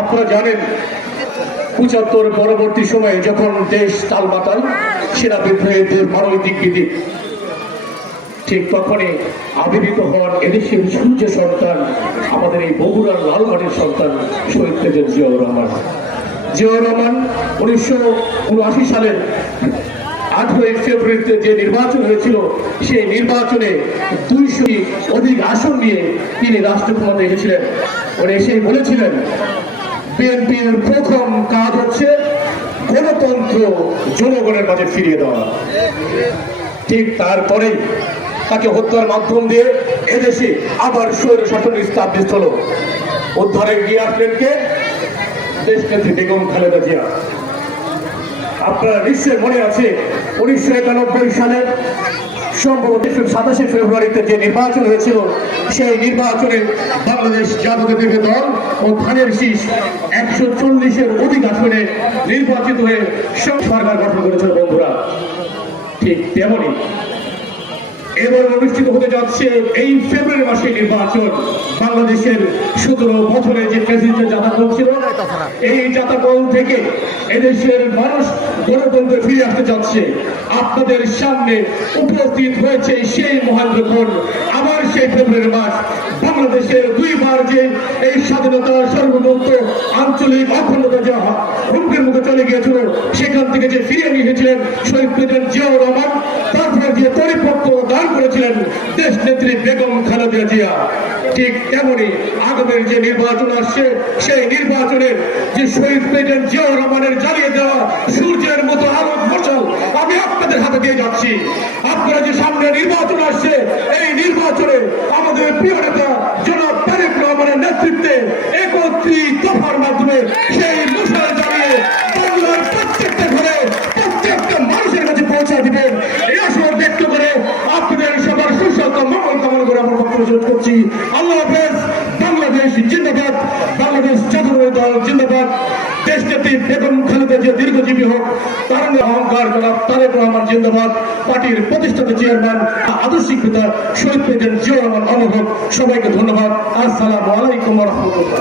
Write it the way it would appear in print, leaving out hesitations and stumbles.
আপনারা জানেন ৭৫ পরবর্তী সময়ে যখন দেশ টালমাটাল, সেনা বিদ্রোহীদের মানবিক বিদিক, ঠিক তখনই আবির্ভূত হওয়ার এদেশের সূর্য সন্তান, আমাদের এই বগুড়ার লালমাটির সন্তান শহীদ প্রেসিডেন্ট জিয়াউর রহমান। জিয়াউর রহমান ১৯৭৯ সালের ৮ই ফেব্রুয়ারিতে যে নির্বাচন হয়েছিল, সেই নির্বাচনে ২০০ অধিক আসন নিয়ে তিনি রাষ্ট্র ক্ষমতায় এসেছিলেন। উনি এসেই বলেছিলেন, বিএনপির প্রথম কাজ হচ্ছে গণতন্ত্র জনগণের মাঝে ফিরিয়ে দেওয়া। ঠিক তারপরেই তাকে হত্যার মাধ্যম দিয়ে এদেশে আবার স্বৈর শাসন স্থাপিত হলো। উদ্ধারে গিয়ে আসলেন কে? দেশনেত্রী বেগম খালেদা জিয়া। আপনারা নিশ্চয় মনে আছে ১৯৯১ সালের সম্ভবত ২৭ ফেব্রুয়ারিতে যে নির্বাচন হয়েছিল, সেই নির্বাচনে বাংলাদেশ জাতীয়তাবাদী দল ও ধানের শীষ ১৪০-এর অধিক আসনে নির্বাচিত হয়ে সরকার গঠন করেছিল। বন্ধুরা, ঠিক তেমনি এবার অনুষ্ঠিত হতে যাচ্ছে এই ফেব্রুয়ারি মাসে নির্বাচন। বাংলাদেশের ১৭ বছরে যে প্রেসিডেন্টের জাতাকল ছিল, এই জাতাকল থেকে এদেশের মানুষ গণতন্ত্রে ফিরে আসতে যাচ্ছে। আপনাদের সামনে উপস্থিত হয়েছে সেই মহেন্দ্রক্ষণ, আবার সেই ফেব্রুয়ারি মাস। বাংলাদেশের দুইবার যে এই স্বাধীনতা, সার্বভৌমত্ব, আঞ্চলিক অখণ্ডতা যা হুমকির মুখে চলে গিয়েছিল, সেখান থেকে যে ফিরিয়ে নিয়ে এসেছিলেন শহীদ প্রেসিডেন্ট জিয়াউর রহমান, তারপরে যে পরিপক্ক দান করেছিলেন দেশ নেত্রী বেগম খালেদা জিয়া। ঠিক তেমনি আগামীর যে নির্বাচন আসছে, সেই নির্বাচনের যে শহীদ প্রেসিডেন্ট জিয়াউর রহমানের জ্বালিয়ে দেওয়া সূর্যের মতো আলোক মশাল আমি আপনাদের হাতে দিয়ে যাচ্ছি। আপনারা যে সামনে নির্বাচন আসছে, এই নির্বাচনে আমাদের প্রিয় নেতা জনাব তারেক রহমানের নেতৃত্বে ৩১ দফার মাধ্যমে সেই মশাল জ্বালিয়ে বাংলার প্রত্যেকটা ঘরে প্রত্যেকটা মানুষের কাছে পৌঁছা দিবেন। এই আশা ব্যক্ত করে আপনাদের সবার সুস্বাস্থ্য মঙ্গল কামনা করে আমার বক্তব্য শেষ করছি। আল্লাহ হাফেজ। বাংলাদেশ জিন্দাবাদ, বাংলাদেশ জাতীয়তাবাদী দল জিন্দাবাদ। দেশনেত্রী বেগম খালেদা জিয়া দীর্ঘজীবী হোক। তার অহংকার জনাব তারেক রহমান জিন্দাবাদ। পার্টির প্রতিষ্ঠাতা চেয়ারম্যান, আদর্শিক পিতা শহীদ প্রেসিডেন্ট জিয়াউর রহমান অমর হোক। সবাইকে ধন্যবাদ। আসসালামু আলাইকুম ওয়া রাহমাতুল্লাহ।